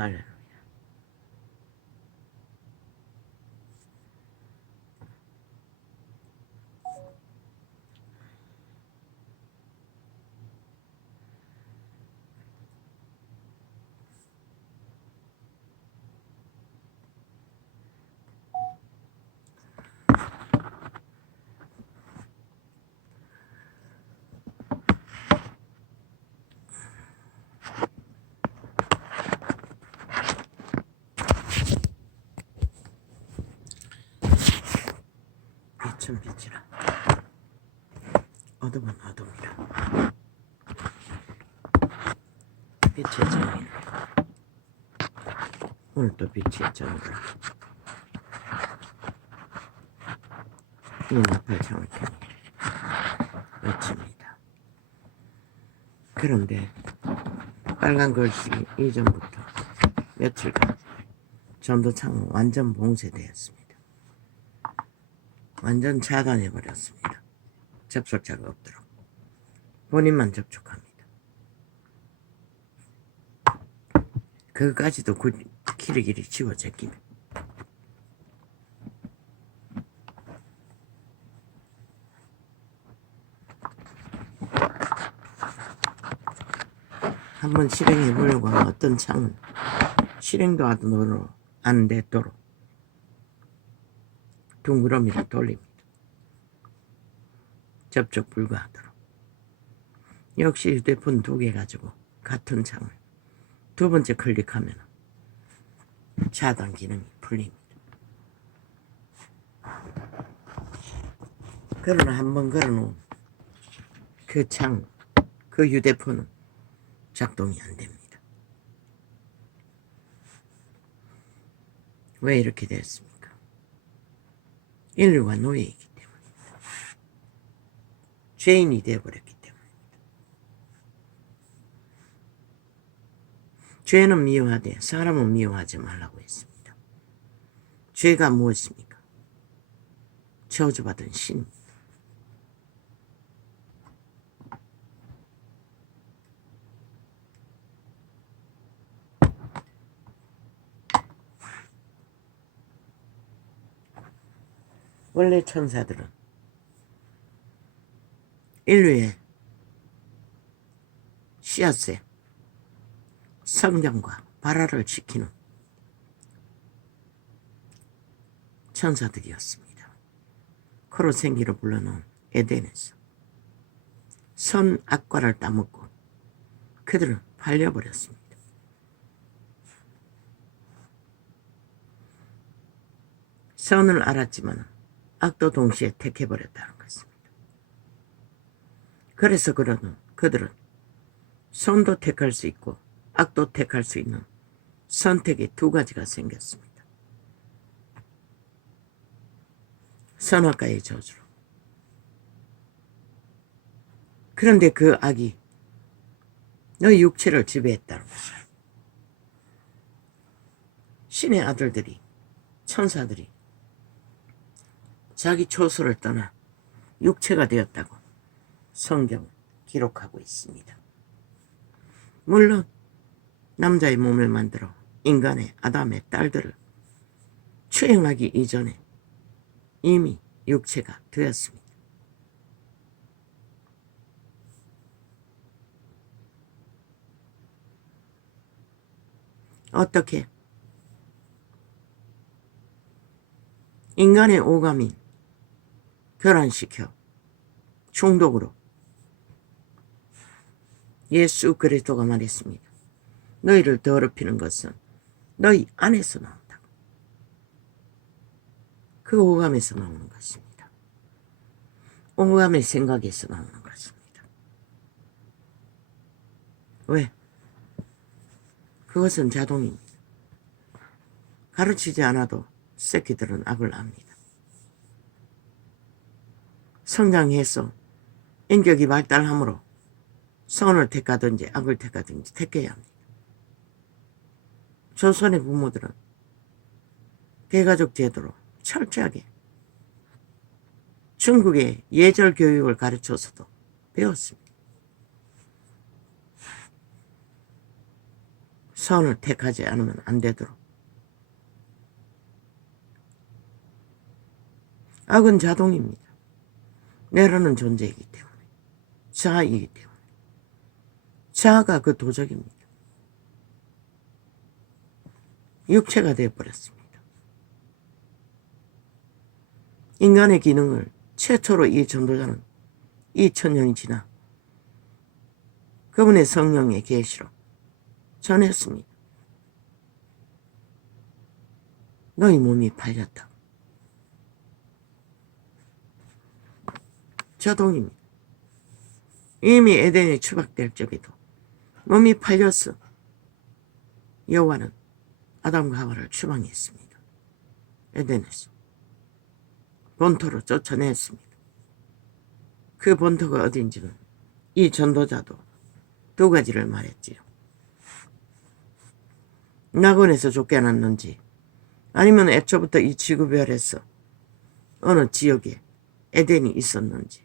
할렐루야. 빛은 빛이라 어둠은 어둠이라. 빛의 정인 오늘도 빛의 정이라. 이 나팔창을 켜니 외칩니다. 그런데 빨간 글씨 이전부터 며칠간 전도창은 완전 봉쇄되었습니다. 완전 차단해버렸습니다. 접속자가 없도록. 본인만 접촉합니다. 그까지도 기리기리 지워 제끼며 한번 실행해 보려고 하면 어떤 창은 실행도 안 되도록 둥그러미를 돌립니다. 접촉 불가하도록. 역시 휴대폰 2개 가지고 같은 창을 두 번째 클릭하면 차단 기능이 풀립니다. 그러나 한번 걸어놓은 그 창, 그 휴대폰은 작동이 안 됩니다. 왜 이렇게 됐습니까? 인류가 노예이기 때문입니다. 죄인이 되어버렸기 때문입니다. 죄는 미워하되 사람은 미워하지 말라고 했습니다. 죄가 무엇입니까? 저주받은 신입니다. 원래 천사들은 인류의 씨앗에 성장과 발화를 지키는 천사들이었습니다. 코로생기로 불러놓은 에덴에서 선악과를 따먹고 그들은 팔려버렸습니다. 선을 알았지만 악도 동시에 택해버렸다는 것입니다. 그래서 그들은 선도 택할 수 있고 악도 택할 수 있는 선택의 2가지가 생겼습니다. 선악과의 저주로. 그런데 그 악이 너희 육체를 지배했다는 것이에요. 신의 아들들이, 천사들이 자기 초소를 떠나 육체가 되었다고 성경은 기록하고 있습니다. 물론 남자의 몸을 만들어 인간의 아담의 딸들을 추행하기 이전에 이미 육체가 되었습니다. 어떻게? 인간의 오감인 교란시켜 중독으로 예수 그리스도가 말했습니다. 너희를 더럽히는 것은 너희 안에서 나온다. 그 오감에서 나오는 것입니다. 오감의 생각에서 나오는 것입니다. 왜? 그것은 자동입니다. 가르치지 않아도 새끼들은 악을 압니다. 성장해서 인격이 발달함으로 선을 택하든지 악을 택하든지 택해야 합니다. 조선의 부모들은 대가족 제도로 철저하게 중국의 예절 교육을 가르쳐서도 배웠습니다. 선을 택하지 않으면 안 되도록. 악은 자동입니다. 내라는 존재이기 때문에. 자아이기 때문에. 자아가 그 도적입니다. 육체가 되어버렸습니다. 인간의 기능을 최초로 이 전도자는 2000년이 지나 그분의 성령의 계시로 전했습니다. 너희 몸이 팔렸다. 자동입니다. 이미 에덴에 추박될 적에도 몸이 팔렸어. 여호와는 아담과 하와를 추방했습니다. 에덴에서 본토로 쫓아냈습니다. 그 본토가 어딘지는 이 전도자도 두 가지를 말했지요. 낙원에서 쫓겨났는지 아니면 애초부터 이 지구별에서 어느 지역에 에덴이 있었는지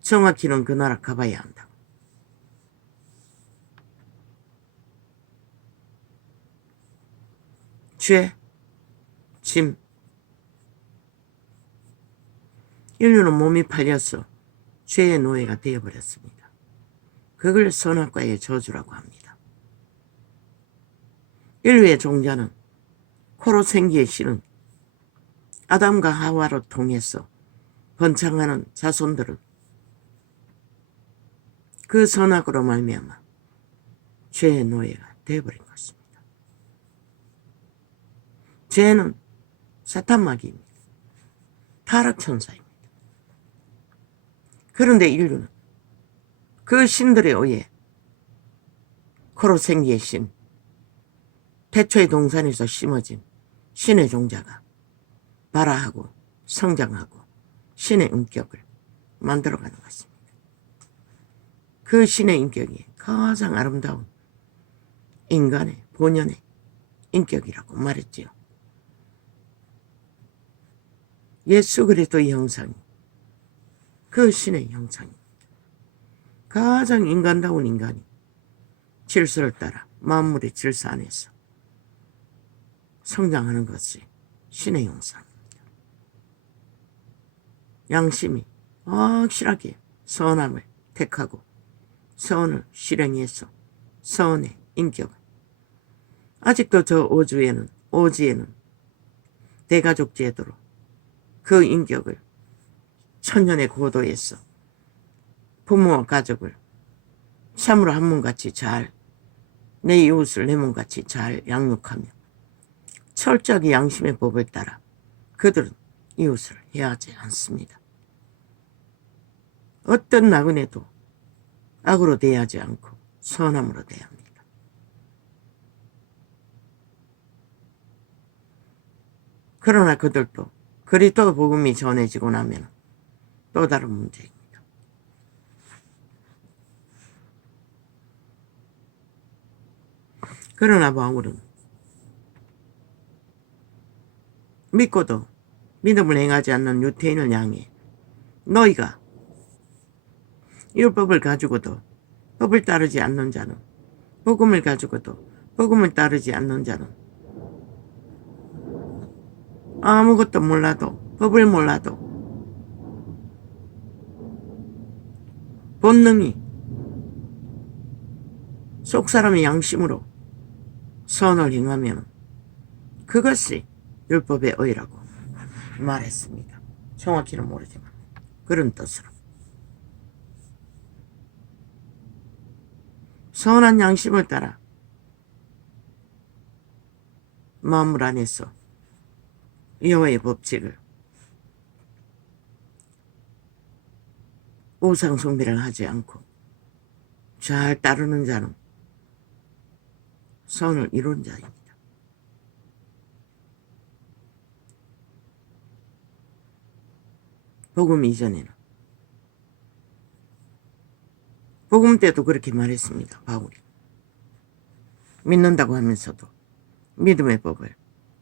정확히는 그 나라 가봐야 한다고. 죄, 짐. 인류는 몸이 팔려서 죄의 노예가 되어버렸습니다. 그걸 선악과의 저주라고 합니다. 인류의 종자는 코로 생기의 씨는 아담과 하와로 통해서 번창하는 자손들은 그 선악으로 말미암아 죄의 노예가 되어버린 것입니다. 죄는 사탄마귀입니다. 타락천사입니다. 그런데 인류는 그 신들에 의해 코로 생기의 신, 태초의 동산에서 심어진 신의 종자가 발화하고 성장하고 신의 인격을 만들어가는 것입니다. 그 신의 인격이 가장 아름다운 인간의 본연의 인격이라고 말했지요. 예수 그리스도의 형상이 그 신의 형상입니다. 가장 인간다운 인간이 질서를 따라 만물의 질서 안에서 성장하는 것이 신의 형상입니다. 양심이 확실하게 선함을 택하고 선을 실행해서 선의 인격을, 아직도 저 오지에는 대가족 제도로 그 인격을 천년의 고도에서 부모와 가족을 참으로 한 몸같이 잘, 내 이웃을 내 몸같이 잘 양육하며 철저하게 양심의 법을 따라 그들은 이웃을 해하지 않습니다. 어떤 나그네도 악으로 대하지 않고 선함으로 대합니다. 그러나 그들도 그리스도 복음이 전해지고 나면 또 다른 문제입니다. 그러나 바울은 믿고도 믿음을 행하지 않는 유태인을 향해 너희가 율법을 가지고도 법을 따르지 않는 자는, 복음을 가지고도 복음을 따르지 않는 자는 아무것도 몰라도, 법을 몰라도 본능이 속사람의 양심으로 선을 행하면 그것이 율법의 의라고 말했습니다. 정확히는 모르지만 그런 뜻으로. 선한 양심을 따라 만물 안에서 여호와의 법칙을, 우상 숭배를 하지 않고 잘 따르는 자는 선을 이룬 자입니다. 복음 이전에는, 복음 때도 그렇게 말했습니다. 바울이 믿는다고 하면서도 믿음의 법을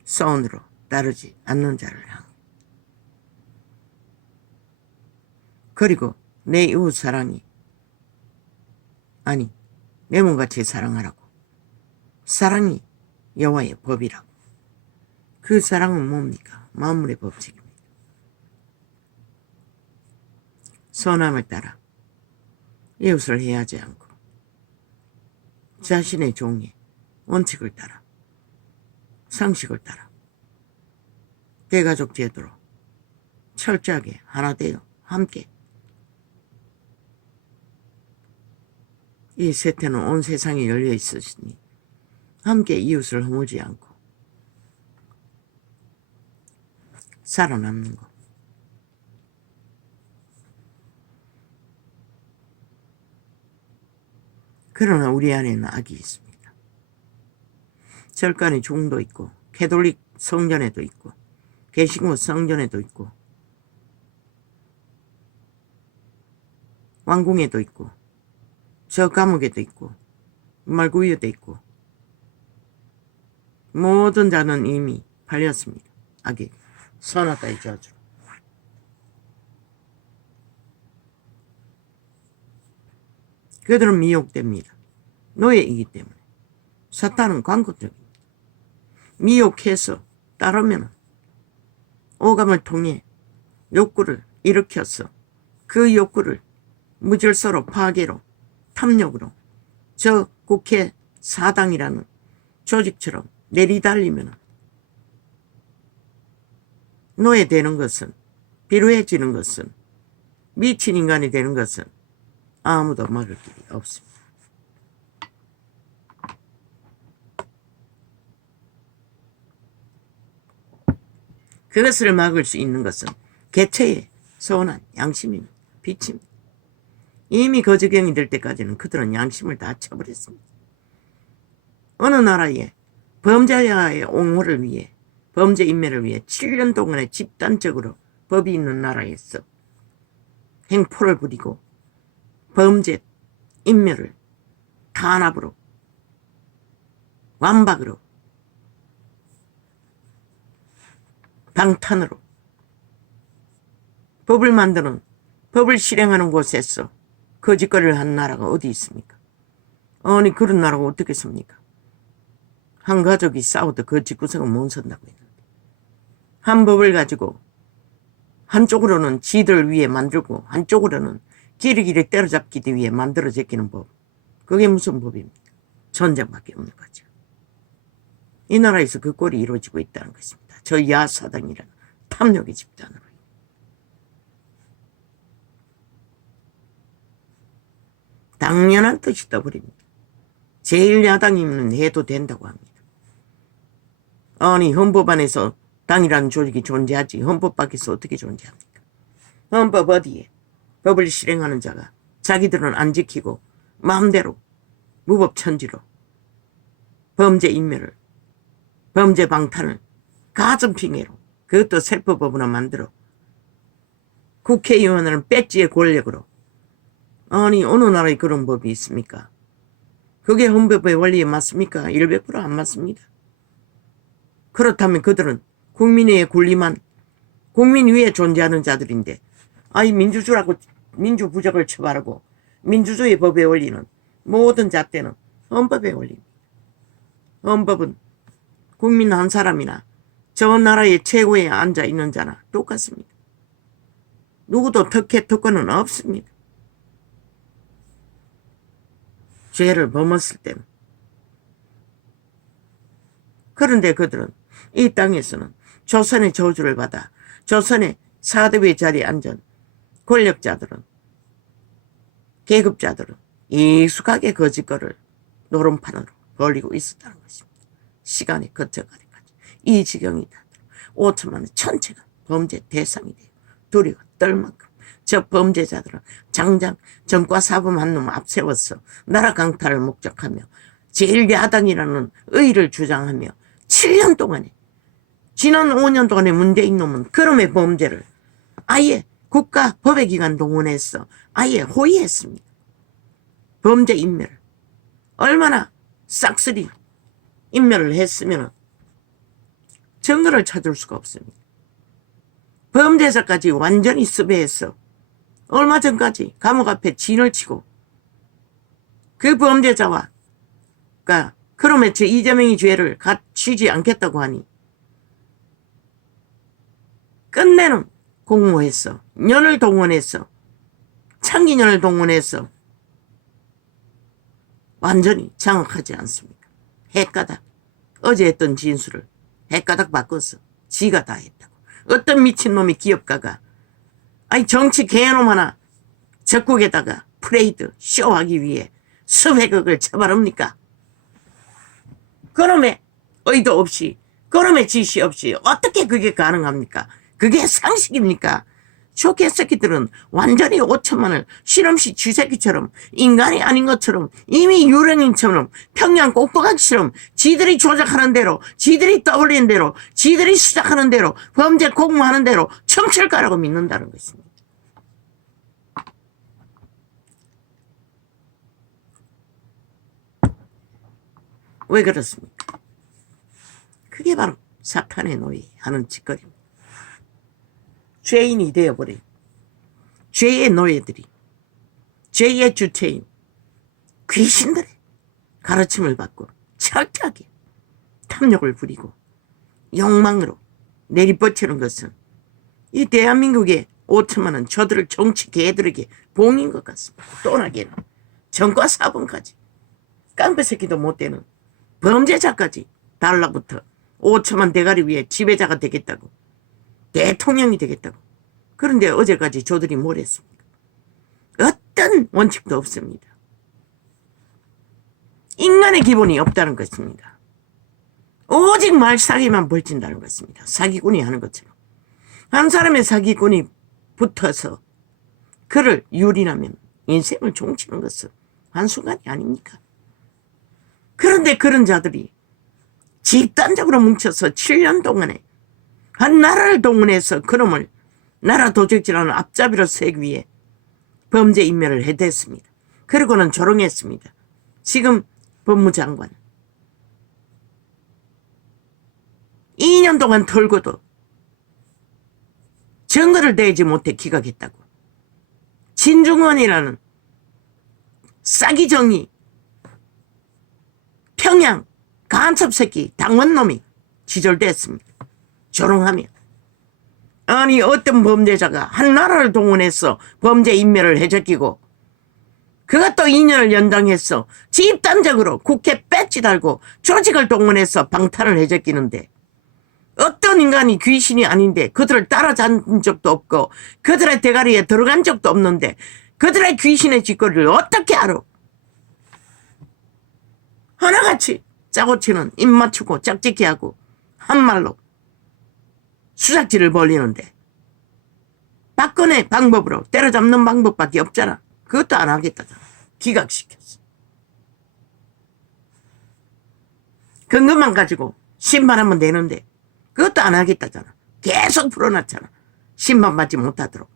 선으로 따르지 않는 자를 향해, 그리고 내 이웃 사랑이 아니 내 몸같이 사랑하라고 사랑이 여호와의 법이라고. 그 사랑은 뭡니까? 만물의 법칙입니다. 선함을 따라 이웃을 해하지 않고 자신의 종의 원칙을 따라 상식을 따라 대가족 제도로 철저하게 하나 되어 함께 이 세태는 온 세상에 열려 있으시니 함께 이웃을 허물지 않고 살아남는 것. 그러나 우리 안에는 악이 있습니다. 절간의 종도 있고 캐톨릭 성전에도 있고 개신교 성전에도 있고 왕궁에도 있고 저 감옥에도 있고 말구유에도 있고 모든 자는 이미 팔렸습니다. 악의 선악과의 저주로. 그들은 미혹됩니다. 노예이기 때문에. 사탄은 광고적입니다. 미혹해서 따르면 오감을 통해 욕구를 일으켜서 그 욕구를 무질서로 파괴로 탐욕으로 저 국회 사당이라는 조직처럼 내리달리면 노예되는 것은, 비루해지는 것은, 미친 인간이 되는 것은 아무도 막을 길이 없습니다. 그것을 막을 수 있는 것은 개체의 선한 양심입니다. 빛입니다. 이미 거지경이 될 때까지는 그들은 양심을 다 쳐버렸습니다. 어느 나라에 범죄자의 옹호를 위해, 범죄 인멸을 위해 7년 동안에 집단적으로 법이 있는 나라에서 행포를 부리고 범죄 인멸을 탄압으로 완박으로 방탄으로 법을 만드는, 법을 실행하는 곳에서 거짓거리를 한 나라가 어디 있습니까? 아니 그런 나라가 어떻게 섭니까? 한 가족이 싸워도 그 집구석은 못 선다고 했는데 한 법을 가지고 한쪽으로는 지들 위해 만들고 한쪽으로는 기리기리 때려잡기 위해 만들어 제끼는 법. 그게 무슨 법입니까? 전쟁밖에 없는 거죠. 이 나라에서 그 꼴이 이루어지고 있다는 것입니다. 저 야사당이라는 탐욕의 집단으로. 당연한 뜻이 떠버립니다. 제1야당이면 해도 된다고 합니다. 아니 헌법 안에서 당이라는 조직이 존재하지 헌법 밖에서 어떻게 존재합니까? 헌법 어디에 법을 실행하는 자가 자기들은 안 지키고 마음대로 무법천지로 범죄 인멸을, 범죄 방탄을 가정핑계로, 그것도 세법법으로 만들어 국회의원은 배지의 권력으로. 아니 어느 나라에 그런 법이 있습니까? 그게 헌법의 원리에 맞습니까? 100%안 맞습니다. 그렇다면 그들은 국민의 군림한 국민 위에 존재하는 자들인데 아이 민주주의라고 민주부적을 처벌하고 민주주의 법의 원리는 모든 잣대는 헌법의 원리입니다. 헌법은 국민 한 사람이나 저 나라의 최고에 앉아있는 자나 똑같습니다. 누구도 특권은 없습니다. 죄를 범했을 때는. 그런데 그들은 이 땅에서는 조선의 저주를 받아 조선의 사대부의 자리에 앉은 권력자들은, 계급자들은 익숙하게 거짓거를 노름판으로 벌리고 있었다는 것입니다. 시간이 거쳐가기까지 이 지경이다. 5천만 전체가 범죄 대상이 되어 두려워 떨 만큼 저 범죄자들은 장장 전과 사범한 놈 앞세워서 나라 강탈을 목적하며 제1야당이라는 의의를 주장하며 7년 동안에, 지난 5년 동안에 문재인 놈은 그럼의 범죄를 아예 국가 법외기관 동원해서 아예 호위했습니다. 범죄 인멸. 얼마나 싹쓸이 인멸을 했으면 증거를 찾을 수가 없습니다. 범죄자까지 완전히 수배해서 얼마 전까지 감옥 앞에 진을 치고 그 범죄자와 그러면 저 이재명이 죄를 갖추지 않겠다고 하니 끝내는 공모했어. 년을 동원했어. 창기년을 동원해서 완전히 장악하지 않습니까? 헷가닥 어제 했던 진술을 헷가닥 바꿨어. 지가 다 했다고. 어떤 미친놈이 기업가가 아니 정치 개놈 하나 적국에다가 프레이드 쇼하기 위해 수백억을 처벌합니까? 그놈의 의도 없이 그놈의 지시 없이 어떻게 그게 가능합니까? 그게 상식입니까? 저 개새끼들은 완전히 5천만을 실험시 쥐새끼처럼 인간이 아닌 것처럼 이미 유령인처럼 평양 꼭두각시처럼 지들이 조작하는 대로 지들이 떠올리는 대로 지들이 시작하는 대로 범죄 공모하는 대로 춤출 거라고 믿는다는 것입니다. 왜 그렇습니까? 그게 바로 사탄의 노예 하는 짓거리입니다. 죄인이 되어버린 죄의 노예들이 죄의 주체인 귀신들의 가르침을 받고 철저하게 탐욕을 부리고 욕망으로 내리뻗치는 것은 이 대한민국의 5천만 원 저들을 정치 개들에게 봉인 것 같습니다. 또나게는 정과 사범까지 깡패 새끼도 못 되는 범죄자까지 달라붙어 5천만 대가리 위에 지배자가 되겠다고 대통령이 되겠다고. 그런데 어제까지 저들이 뭘 했습니까? 어떤 원칙도 없습니다. 인간의 기본이 없다는 것입니다. 오직 말사기만 벌진다는 것입니다. 사기꾼이 하는 것처럼. 한 사람의 사기꾼이 붙어서 그를 유린하면 인생을 종치는 것은 한순간이 아닙니까? 그런데 그런 자들이 집단적으로 뭉쳐서 7년 동안에 한 나라를 동원해서 그놈을 나라 도적질하는 앞잡이로 세기 위해 범죄 인멸을 해댔습니다. 그리고는 조롱했습니다. 지금 법무장관 2년 동안 털고도 증거를 대지 못해 기각했다고. 진중원이라는 싸기정이 평양 간첩 새끼 당원놈이 지절됐습니다. 조롱하며. 아니 어떤 범죄자가 한 나라를 동원해서 범죄 인멸을 해제끼고 그것도 2년을 연장해서 집단적으로 국회 배지 달고 조직을 동원해서 방탄을 해제끼는데 어떤 인간이 귀신이 아닌데 그들을 따라잡은 적도 없고 그들의 대가리에 들어간 적도 없는데 그들의 귀신의 짓거리를 어떻게 알아? 하나같이 짜고치는 입 맞추고 짝짓기 하고 한말로 수작질을 벌리는데 박근혜 방법으로 때려잡는 방법밖에 없잖아. 그것도 안 하겠다잖아. 기각시켰어. 근거만 가지고 심판하면 되는데 그것도 안 하겠다잖아. 계속 풀어놨잖아. 심판받지 못하도록.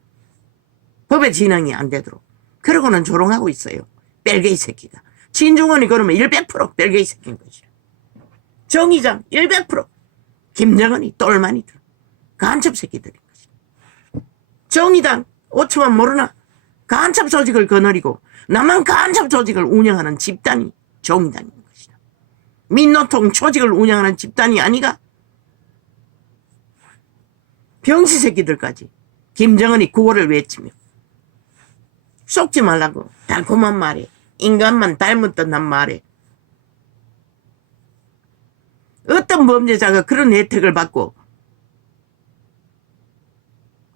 법의 진행이 안 되도록. 그러고는 조롱하고 있어요. 뺄개이 새끼가. 진중원이 그러면 100% 뺄개이 새끼인 것이야. 정의장 100%. 김정은이 똘마니들. 간첩 새끼들인 것이야. 정의당 5천만 모르나? 간첩 조직을 거느리고 나만 간첩 조직을 운영하는 집단이 정의당인 것이다. 민노통 조직을 운영하는 집단이 아니가? 병시 새끼들까지 김정은이 구호를 외치며 속지 말라고 달콤한 말에 인간만 닮은 듯한 말에 어떤 범죄자가 그런 혜택을 받고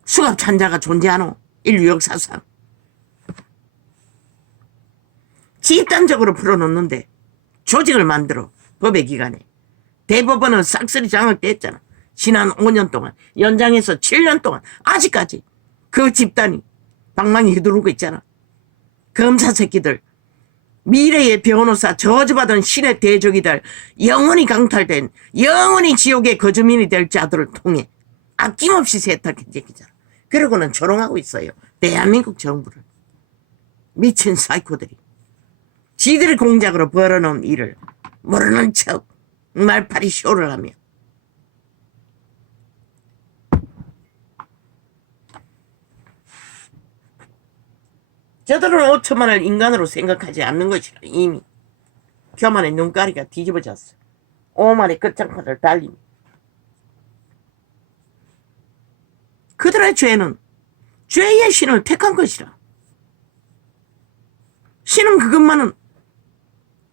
수갑찬자가 존재하노? 인류 역사상. 집단적으로 풀어놓는데 조직을 만들어 법의 기관에. 대법원은 싹쓸이 장악됐잖아. 지난 5년 동안 연장해서 7년 동안 아직까지 그 집단이 방망이 휘두르고 있잖아. 검사 새끼들 미래의 변호사 저주받은 신의 대적이들 영원히 강탈된 영원히 지옥의 거주민이 될 자들을 통해 아낌없이 세탁해 제끼잖아. 그러고는 조롱하고 있어요. 대한민국 정부를. 미친 사이코들이. 지들의 공작으로 벌어놓은 일을 모르는 척 말파리 쇼를 하며 저들은 5천만을 인간으로 생각하지 않는 것이라 이미. 교만의 눈가리가 뒤집어졌어. 오만의 끝장판을 달리니. 그들의 죄는 죄의 신을 택한 것이라. 신은 그것만은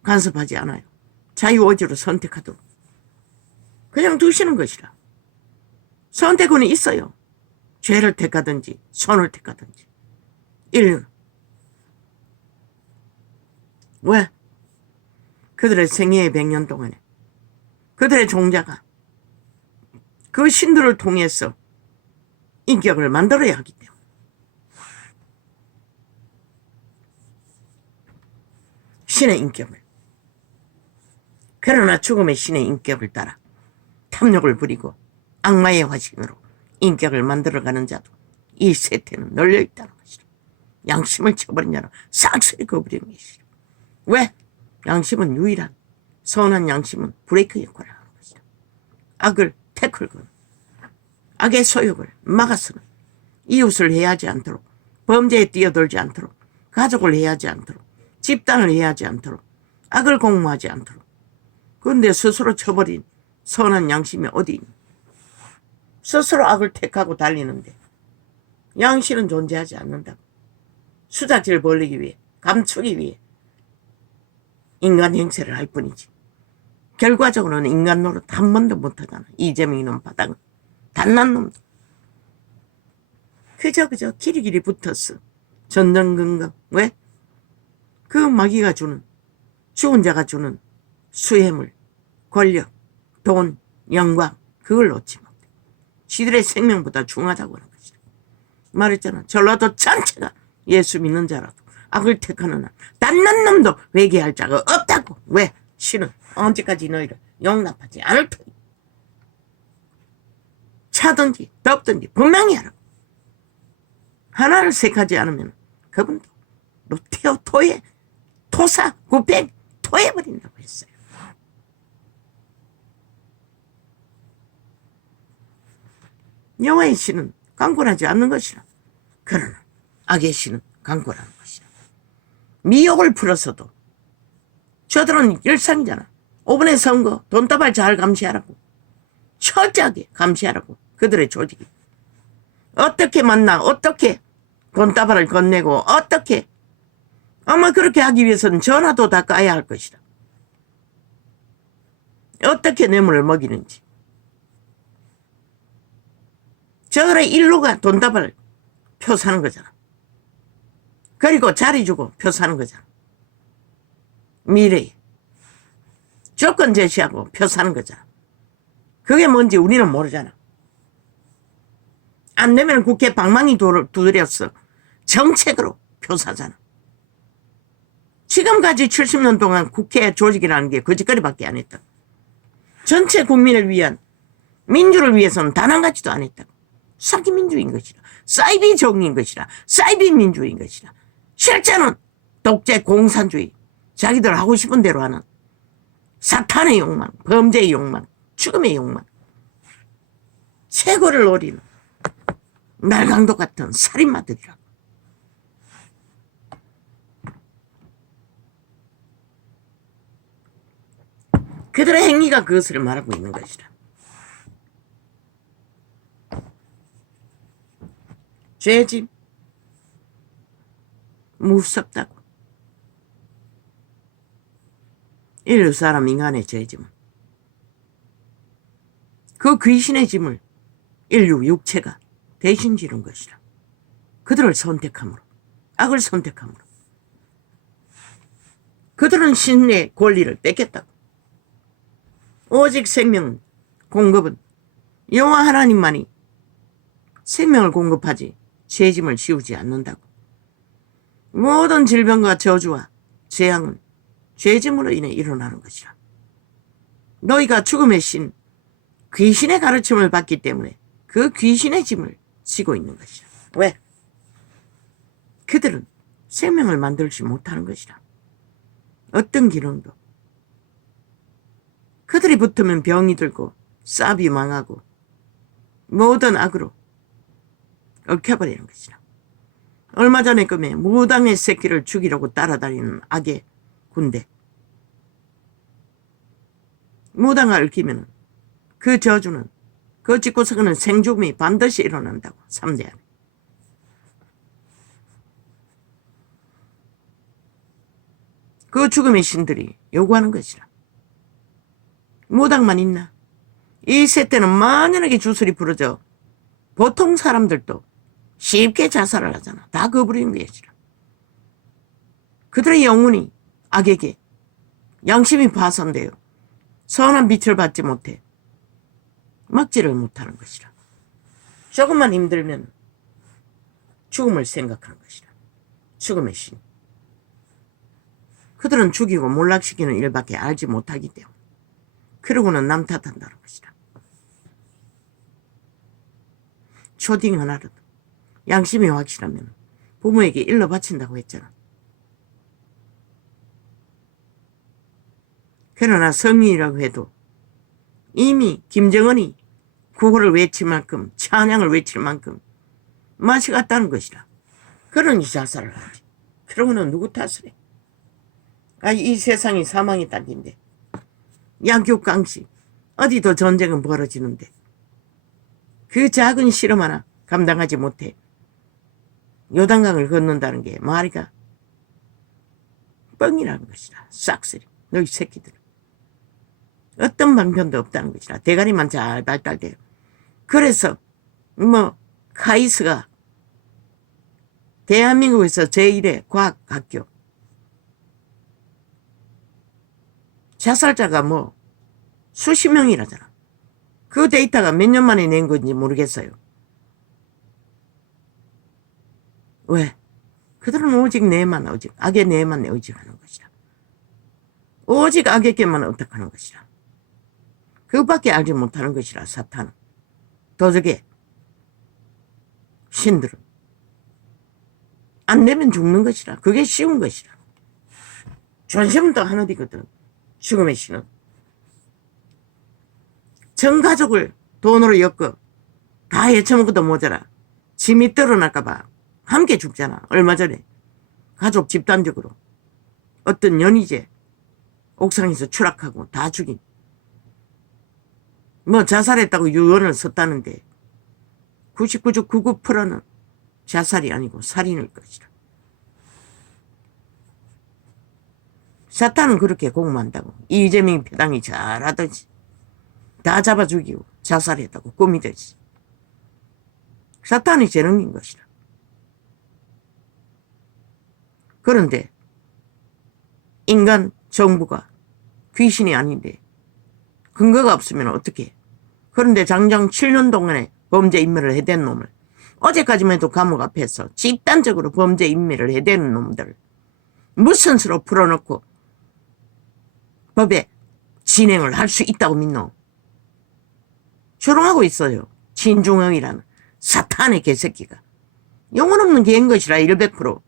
간섭하지 않아요. 자유의지로 선택하도록 그냥 두시는 것이라. 선택은 있어요. 죄를 택하든지 선을 택하든지. 인류는 왜? 그들의 생애의 100년 동안에 그들의 종자가 그 신들을 통해서 인격을 만들어야 하기 때문에. 신의 인격을. 그러나 죽음의 신의 인격을 따라 탐욕을 부리고 악마의 화신으로 인격을 만들어가는 자도 이 세태는 널려있다는 것이다. 양심을 쳐버린 자는 싹쓸이 거부리는 것이다. 왜? 양심은 유일한, 선한 양심은 브레이크 역할을 하는 것이다. 악을 태클건 악의 소욕을 막아서는 이웃을 해하지 않도록, 범죄에 뛰어들지 않도록, 가족을 해하지 않도록, 집단을 해하지 않도록, 악을 공모하지 않도록. 그런데 스스로 쳐버린 선한 양심이 어디 있니? 스스로 악을 택하고 달리는데 양심은 존재하지 않는다고. 수작질을 벌리기 위해, 감추기 위해 인간 행세를 할 뿐이지. 결과적으로는 인간 노릇 한 번도 못하잖아. 이재명 이놈 바닥은. 단난 놈도. 그저 길이길이 붙었어. 전전긍긍. 왜? 그 마귀가 주는, 죽은 자가 주는 수혜물, 권력, 돈, 영광, 그걸 놓지 못해. 지들의 생명보다 중하다고 하는 것이다. 말했잖아. 전라도 전체가 예수 믿는 자라도 악을 택하는 한 단난 놈도 회개할 자가 없다고. 왜? 신은 언제까지 너희를 용납하지 않을 터니. 차든지 덥든지 분명히 하라고. 하나를 색하지 않으면 그분도 루테오 토해, 토사, 구팽, 토해버린다고 했어요. 여호와의 신은 강권하지 않는 것이라. 그러나 악의 신은 강권하는 것이라. 미혹을 풀어서도 저들은 일상이잖아. 5분의 선거 돈다발 잘 감시하라고. 철저하게 감시하라고. 그들의 조직이. 어떻게 만나, 어떻게 돈다발을 건네고, 어떻게. 아마 그렇게 하기 위해서는 전화도 다 까야 할 것이다. 어떻게 뇌물을 먹이는지. 저들의 일로가 돈다발 표 사는 거잖아. 그리고 자리 주고 표 사는 거잖아. 미래에. 조건 제시하고 표 사는 거잖아. 그게 뭔지 우리는 모르잖아. 안 되면 국회 방망이 두드렸어. 정책으로 표 사잖아. 지금까지 70년 동안 국회 조직이라는 게 거짓거리밖에 안 했다. 전체 국민을 위한, 민주를 위해서는 단 한 가지도 안 했다고. 사기민주인 것이라. 사이비정인 것이라. 사이비민주인 것이라. 실제는 독재 공산주의. 자기들 하고 싶은 대로 하는 사탄의 욕망, 범죄의 욕망, 죽음의 욕망. 최고를 노리는 날강도 같은 살인마들이라고. 그들의 행위가 그것을 말하고 있는 것이라. 죄짐 무섭다고. 인류 사람 인간의 죄짐은 그 귀신의 짐을 인류 육체가 대신 지른 것이라. 그들을 선택함으로, 악을 선택함으로 그들은 신의 권리를 뺏겼다고. 오직 생명 공급은 여호와 하나님만이 생명을 공급하지 죄짐을 지우지 않는다고. 모든 질병과 저주와 재앙은 죄짐으로 인해 일어나는 것이라. 너희가 죽음의 신, 귀신의 가르침을 받기 때문에 그 귀신의 짐을 지고 있는 것이라. 왜? 그들은 생명을 만들지 못하는 것이라. 어떤 기능도. 그들이 붙으면 병이 들고 쌉이 망하고 모든 악으로 얽혀버리는 것이라. 얼마 전에 금에 무당의 새끼를 죽이려고 따라다니는 악의 군대. 무당을 얽히면 그 저주는 그 집구석에는 생죽음이 반드시 일어난다고. 3대 안에. 그 죽음의 신들이 요구하는 것이라. 무당만 있나? 이 세때는 만연하게 주술이 부러져 보통 사람들도 쉽게 자살을 하잖아. 다 거부리는 것이라. 그들의 영혼이 악에게 양심이 파손되어 선한 빛을 받지 못해 막지를 못하는 것이라. 조금만 힘들면 죽음을 생각하는 것이라. 죽음의 신. 그들은 죽이고 몰락시키는 일밖에 알지 못하기 때문에 그러고는 남 탓한다는 것이라. 초딩 하나라도 양심이 확실하면 부모에게 일러 바친다고 했잖아. 그러나 성인이라고 해도 이미 김정은이 구호를 외칠 만큼 찬양을 외칠 만큼 맛이 갔다는 것이라. 그러니 자살을 하지. 그러고는 누구 탓을 해? 이 세상이 사망의 땅인데 양육강식 어디도 전쟁은 벌어지는데 그 작은 실험 하나 감당하지 못해 요단강을 건넌다는 게 말이가 뻥이라는 것이라. 싹쓸이. 너희 새끼들. 어떤 방편도 없다는 것이라. 대가리만 잘 발달돼요. 그래서 카이스가 대한민국에서 제1의 과학학교 자살자가 수십 명이라잖아. 그 데이터가 몇 년 만에 낸 건지 모르겠어요. 왜? 그들은 오직 내만 악의 내만 의지하는 것이라. 오직 악에게만 의탁하는 것이라. 그것밖에 알지 못하는 것이라. 사탄은. 도적의 신들은 안 되면 죽는 것이라. 그게 쉬운 것이라. 존심은 또 하나이거든. 죽음의 신은. 전 가족을 돈으로 엮어 다 헤쳐먹어도 모자라. 짐이 떨어날까봐 함께 죽잖아. 얼마 전에 가족 집단적으로 어떤 연희제 옥상에서 추락하고 다 죽인. 자살했다고 유언을 썼다는데 99.99%는 자살이 아니고 살인일 것이라. 사탄은 그렇게 공모한다고. 이재명 패당이 잘하듯이 다 잡아 죽이고 자살했다고 꾸미듯이. 사탄이 재능인 것이라. 그런데 인간 정부가 귀신이 아닌데 근거가 없으면 어떻게 해? 그런데 장장 7년 동안에 범죄 인멸을 해댄 놈을 어제까지만 해도 감옥 앞에서 집단적으로 범죄 인멸을 해대는 놈들 무슨 수로 풀어놓고 법에 진행을 할 수 있다고 믿노? 조롱하고 있어요. 진중형이라는 사탄의 개새끼가. 영혼 없는 개인 것이라 100%.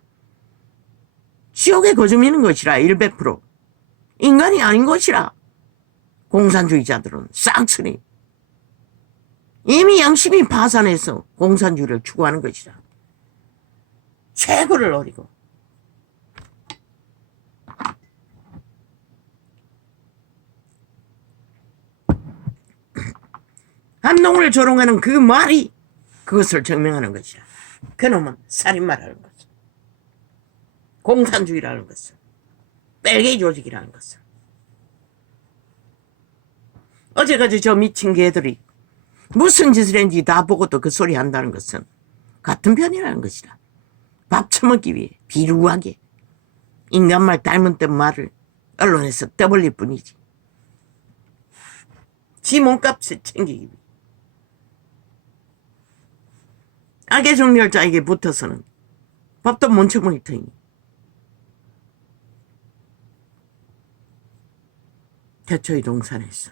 지옥에 거주미는 것이라 100%. 인간이 아닌 것이라. 공산주의자들은 쌍쓰리. 이미 양심이 파산해서 공산주의를 추구하는 것이라. 최고를 노리고. 한동훈을 조롱하는 그 말이 그것을 증명하는 것이라. 그놈은 살인마라는 것을, 공산주의라는 것을, 빨갱이 조직이라는 것을. 어제까지 저 미친 개들이 무슨 짓을 했는지 다 보고도 그 소리 한다는 것은 같은 편이라는 것이라. 밥 처먹기 위해 비루하게 인간말 닮은 듯 말을 언론에서 떠벌릴 뿐이지. 지 몸값을 챙기기 위해. 악의 정렬자에게 붙어서는 밥도 못 처먹을 터이니. 태초의 동산에서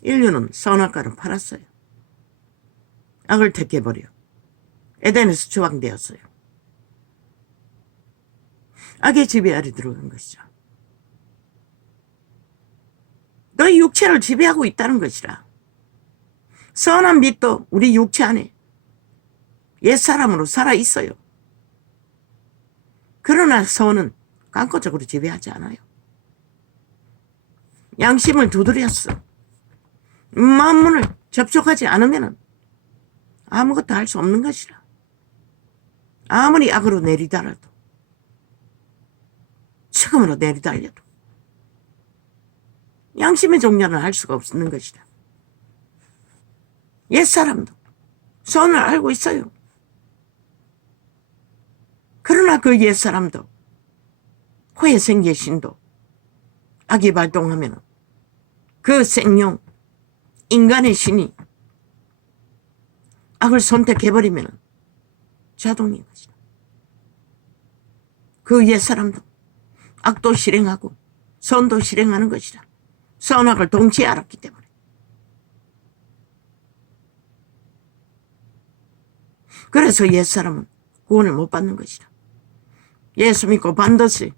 인류는 선악과를 팔았어요. 악을 택해버려 에덴에서 추방되었어요. 악의 지배 아래 들어간 것이라. 너의 육체를 지배하고 있다는 것이라. 선한 빛도 우리 육체 안에 옛사람으로 살아있어요. 그러나 선은 강권적으로 지배하지 않아요. 양심을 두드렸어. 만문을 접촉하지 않으면 아무것도 할 수 없는 것이라. 아무리 악으로 내리달아도, 책임으로 내리달려도 양심의 종려는 할 수가 없는 것이다. 옛사람도 선을 알고 있어요. 그러나 그 옛사람도 코에 생긴 신도 악이 발동하면 그 생명, 인간의 신이 악을 선택해버리면 자동인 것이다. 그 옛사람도 악도 실행하고 선도 실행하는 것이다. 선악을 동시에 알았기 때문에. 그래서 옛사람은 구원을 못 받는 것이다. 예수 믿고 반드시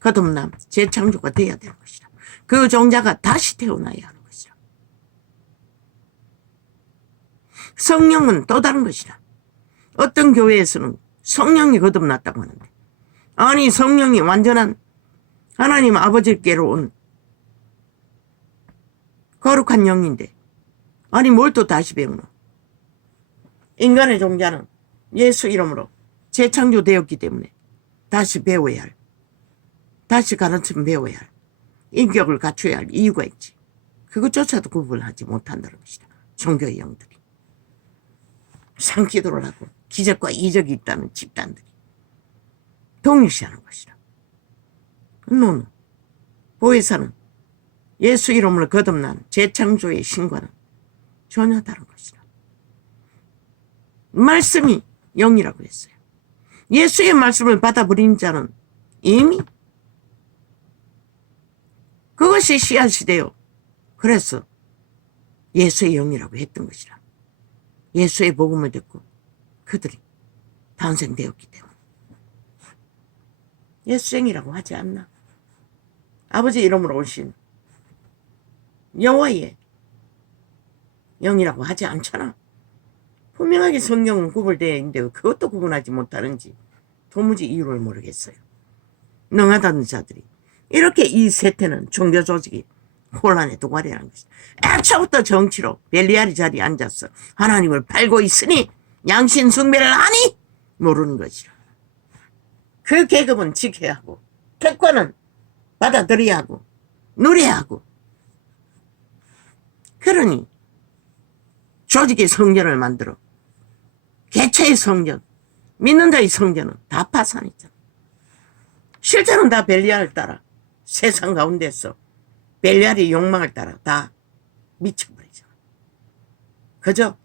거듭남, 재창조가 되어야 되는 것이다. 그 종자가 다시 태어나야 하는 것이다. 성령은 또 다른 것이다. 어떤 교회에서는 성령이 거듭났다고 하는데, 아니 성령이 완전한 하나님 아버지께로 온 거룩한 영인데, 아니 뭘 또 다시 배우노? 인간의 종자는 예수 이름으로 재창조되었기 때문에 다시 배워야 할, 다시 가르침 배워야 할, 인격을 갖춰야 할 이유가 있지. 그것조차도 구분하지 못한다는 것이다. 종교의 영들이. 상기도를 하고 기적과 이적이 있다는 집단들이 동일시하는 것이다. 너는 보혜사는 예수 이름으로 거듭난 재창조의 신과는 전혀 다른 것이다. 말씀이 영이라고 했어요. 예수의 말씀을 받아버린 자는 이미 그것이 씨앗이 되어 그래서 예수의 영이라고 했던 것이라. 예수의 복음을 듣고 그들이 탄생되었기 때문에 예수생이라고 하지 않나? 아버지 이름으로 오신 여호와의 영이라고 하지 않잖아. 분명하게 성경은 구별되어 있는데 그것도 구분하지 못하는지 도무지 이유를 모르겠어요. 능하다는 자들이 이렇게 이 세태는 종교 조직이 혼란의 도가리라는 것이다. 애초부터 정치로 벨리알이 자리에 앉아서 하나님을 팔고 있으니 양신 숭배를 하니 모르는 것이라. 그 계급은 지켜야 하고 특권은 받아들여야 하고 누려야 하고, 그러니 조직의 성전을 만들어 개체의 성전, 믿는 자의 성전은 다 파산이잖아. 실제로는 다 벨리알을 따라 세상 가운데서 벨리알의 욕망을 따라 다 미쳐버리잖아. 그저